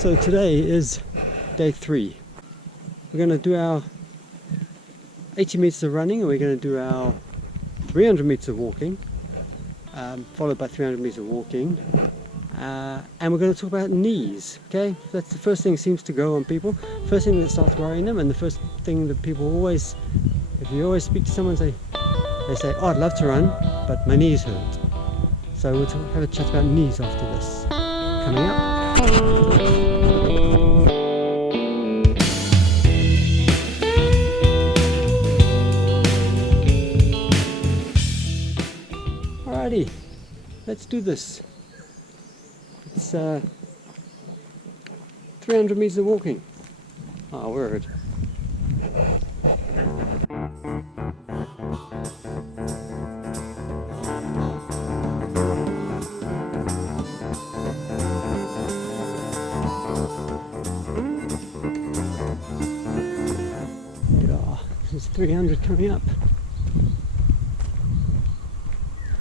So today is day 3. We're going to do our 80 meters of running, and we're going to do our 300 meters of walking, followed by 300 meters of walking, and we're going to talk about knees. Okay, that's the first thing that seems to go on people, first thing that starts worrying them, and the first thing that people always, if you always speak to someone, they say, oh, I'd love to run, but my knees hurt. So we'll have a chat about knees after this. Coming up. Alrighty, let's do this. It's 300 meters of walking. Oh, word. There's 300 coming up.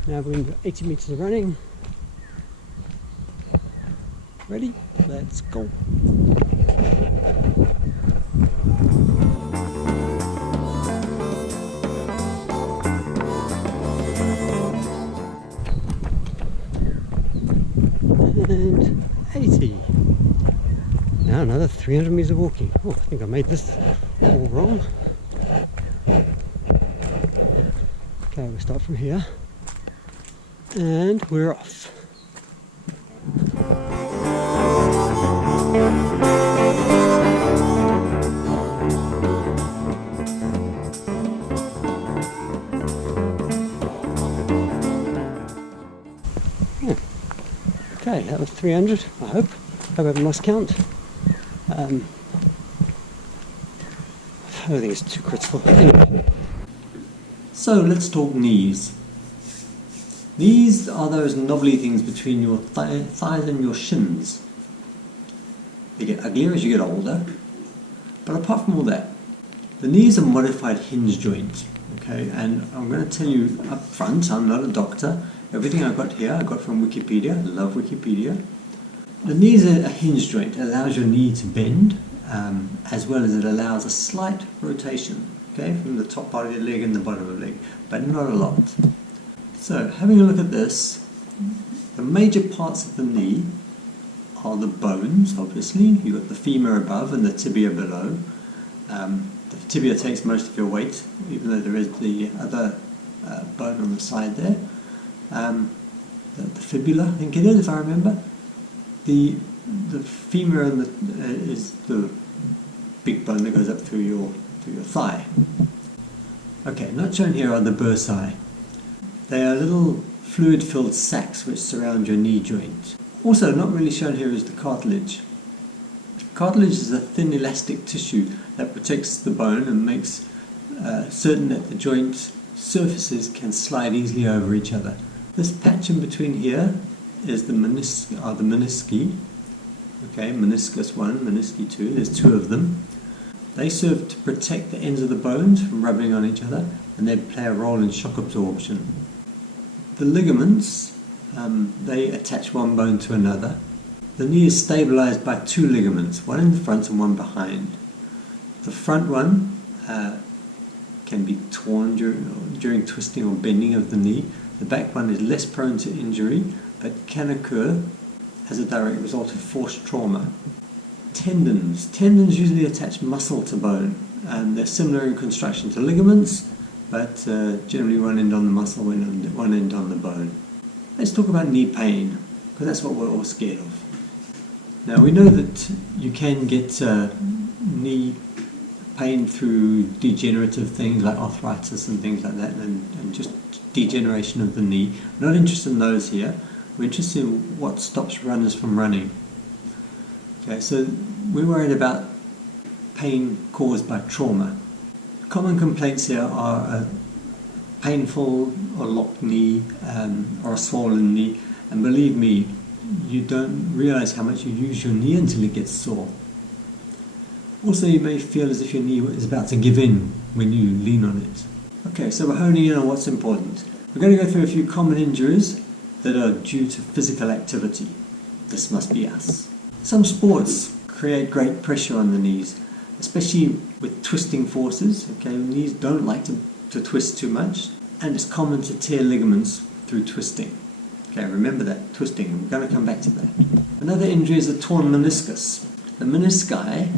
Now we're going to do 80 meters of running. Ready? Let's go. And 80. Now another 300 meters of walking. Oh, I think I made this all wrong. Okay, we'll start from here. And we're off. Okay, that was 300, I hope. I haven't lost count. I don't think it's too critical. Anyway. So let's talk knees. Knees are those knobbly things between your thighs and your shins. They get uglier as you get older. But apart from all that, the knee is a modified hinge joint. Okay, and I'm going to tell you up front, I'm not a doctor. Everything I got here, I got from Wikipedia. I love Wikipedia. The knee is a hinge joint. It allows your knee to bend, as well as it allows a slight rotation, okay, from the top part of your leg and the bottom of the leg, but not a lot. So, having a look at this, the major parts of the knee are the bones, obviously. You've got the femur above and the tibia below. The tibia takes most of your weight, even though there is the other bone on the side there. The fibula, I think it is, if I remember. The femur and is the big bone that goes up through your thigh. Okay, not shown here are the bursae. They are little fluid-filled sacs which surround your knee joint. Also, not really shown here is the cartilage. Cartilage is a thin elastic tissue that protects the bone and makes certain that the joint surfaces can slide easily over each other. This patch in between here is the menisci. Okay, meniscus 1, menisci 2, there's 2 of them. They serve to protect the ends of the bones from rubbing on each other, and they play a role in shock absorption. The ligaments, they attach one bone to another. The knee is stabilized by 2 ligaments, one in the front and one behind. The front one can be torn during twisting or bending of the knee. The back one is less prone to injury, but can occur as a direct result of forced trauma. Tendons. Tendons usually attach muscle to bone, and they're similar in construction to ligaments, but generally one end on the muscle, one end on the bone. Let's talk about knee pain, because that's what we're all scared of. Now, we know that you can get knee pain through degenerative things like arthritis and things like that, and just degeneration of the knee. We're not interested in those here. We're interested in what stops runners from running. Okay, so we're worried about pain caused by trauma. Common complaints here are a painful or locked knee or a swollen knee, and believe me, you don't realize how much you use your knee until it gets sore. Also, you may feel as if your knee is about to give in when you lean on it. Okay, so we're honing in on what's important. We're going to go through a few common injuries that are due to physical activity. This must be us. Some sports create great pressure on the knees, especially with twisting forces. Okay, knees don't like to twist too much, and it's common to tear ligaments through twisting. Okay, remember that, twisting. We're going to come back to that. Another injury is a torn meniscus. The menisci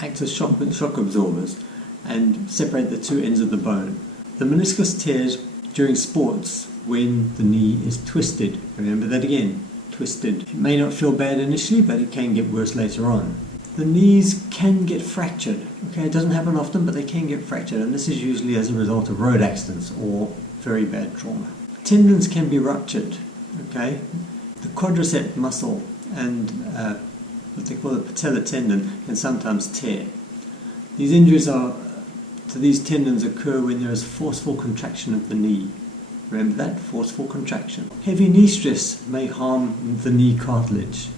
act as shock absorbers and separate the two ends of the bone. The meniscus tears during sports when the knee is twisted. Remember that again, twisted. It may not feel bad initially, but it can get worse later on. The knees can get fractured. Okay, it doesn't happen often, but they can get fractured, and this is usually as a result of road accidents or very bad trauma. Tendons can be ruptured. Okay, the quadricep muscle and what they call the patellar tendon can sometimes tear. These injuries to these tendons occur when there is forceful contraction of the knee. Remember that, forceful contraction. Heavy knee stress may harm the knee cartilage.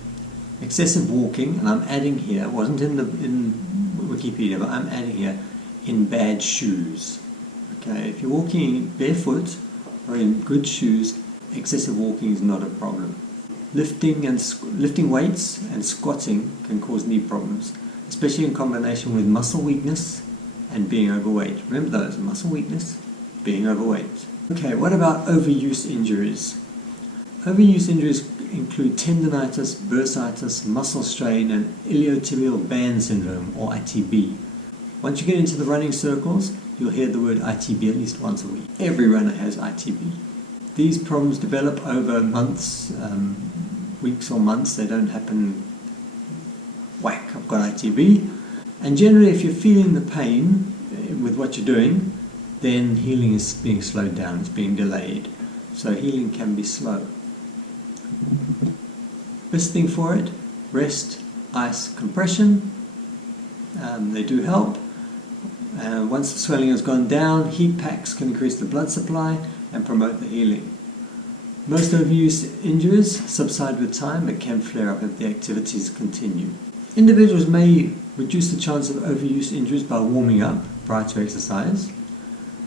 Excessive walking, and I'm adding here, it wasn't in Wikipedia, but I'm adding here, in bad shoes. Okay, if you're walking barefoot or in good shoes, excessive walking is not a problem. Lifting weights and squatting can cause knee problems, especially in combination with muscle weakness and being overweight. Remember those, muscle weakness, being overweight. Okay, what about overuse injuries? Overuse injuries include tendinitis, bursitis, muscle strain, and iliotibial band syndrome, or ITB. Once you get into the running circles, you'll hear the word ITB at least once a week. Every runner has ITB. These problems develop over months, weeks or months. They don't happen, whack, I've got ITB. And generally, if you're feeling the pain with what you're doing, then healing is being slowed down, it's being delayed. So healing can be slow. Best thing for it, rest, ice, compression. They do help. Once the swelling has gone down, heat packs can increase the blood supply and promote the healing. Most overuse injuries subside with time but can flare up if the activities continue. Individuals may reduce the chance of overuse injuries by warming up prior to exercise,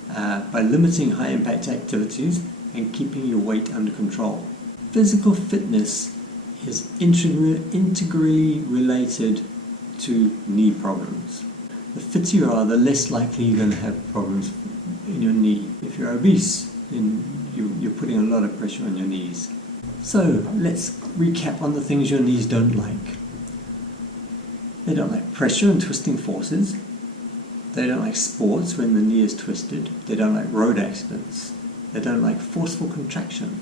by limiting high impact activities and keeping your weight under control. Physical fitness is integrally related to knee problems. The fitter you are, the less likely you're going to have problems in your knee. If you're obese, then you're putting a lot of pressure on your knees. So let's recap on the things your knees don't like. They don't like pressure and twisting forces. They don't like sports when the knee is twisted. They don't like road accidents. They don't like forceful contraction.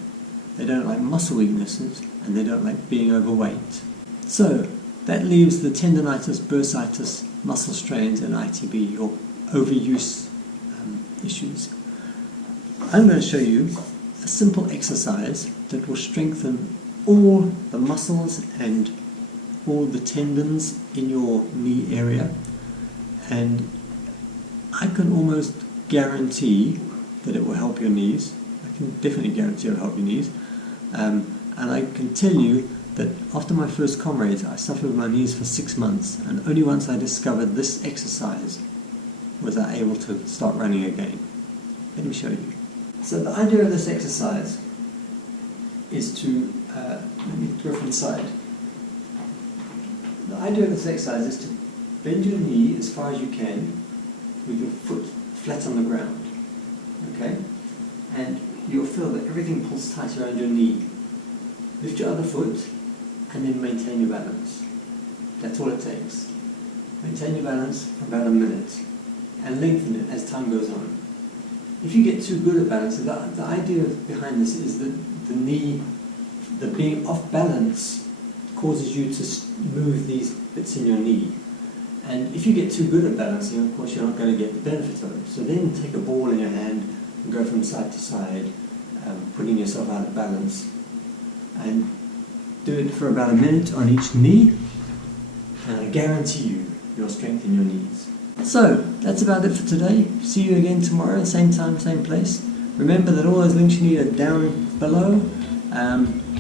They don't like muscle weaknesses, and they don't like being overweight. So that leaves the tendinitis, bursitis, muscle strains, and ITB, or overuse issues. I'm going to show you a simple exercise that will strengthen all the muscles and all the tendons in your knee area, and I can almost guarantee that it will help your knees. I can definitely guarantee it will help your knees. And I can tell you that after my first comrades, I suffered with my knees for 6 months, and only once I discovered this exercise was I able to start running again. Let me show you. So the idea of this exercise is to, let me go from the side. The idea of this exercise is to bend your knee as far as you can with your foot flat on the ground, okay? And you'll feel that everything pulls tight around your knee. Lift your other foot and then maintain your balance. That's all it takes. Maintain your balance for about a minute and lengthen it as time goes on. If you get too good at balance, the idea behind this is that the knee, the being off balance, causes you to move these bits in your knee. And if you get too good at balancing, of course, you're not going to get the benefit of it. So then take a ball in your hand and go from side to side, putting yourself out of balance. And do it for about a minute on each knee, and I guarantee you'll strengthen your knees. So, that's about it for today. See you again tomorrow, same time, same place. Remember that all those links you need are down below.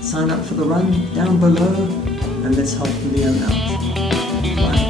Sign up for the run down below, and let's help Liam out. Bye.